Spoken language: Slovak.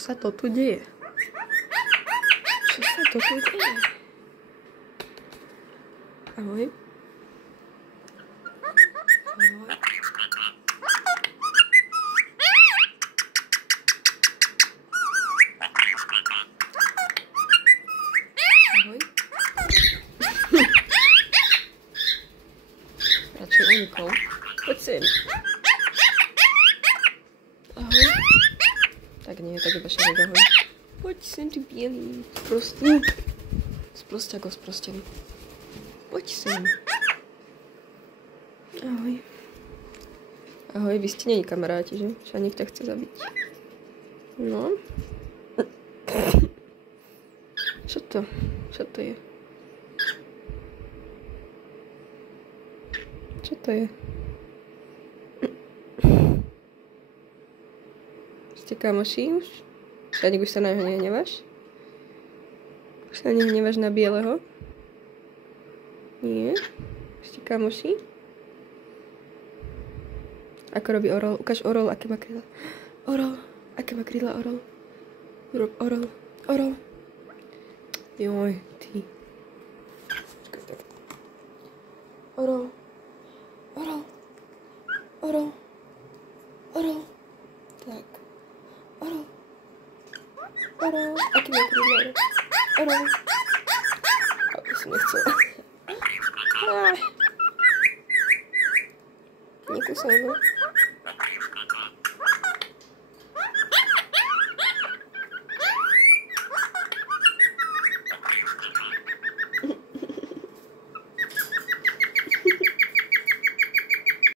sa to tu deje? Čo sa to tu deje? Ahoj. Ahoj. Ahoj. Radšej unikol. Poď sem. Ahoj. Tak nie, tak iba šerek ahoj. Poď sem, ty bielý. Sprostý. Sprosťako sprostený. Poď sem. Ahoj. Ahoj, vy ste nie kamaráti, že? Šaník ťa chce zabiť. No. Čo to? Čo to je? Čo to je? Ste kamoši už? Šaník, už sa na neho nehneváš? Už sa nehneváš na bieleho? Nie? Ste kamoši? Ako robí orol? Ukáž orol, aké má krídla. Orol. Aké má krídla orol? Rob orol. Orol. Joj, ty. Počkaj, tak. Orol. Orol. Orol. Orol. Tak. Orol. Orol. Aký má krídla orol? Orol. Aby som nechcela. Nekúsaj ma.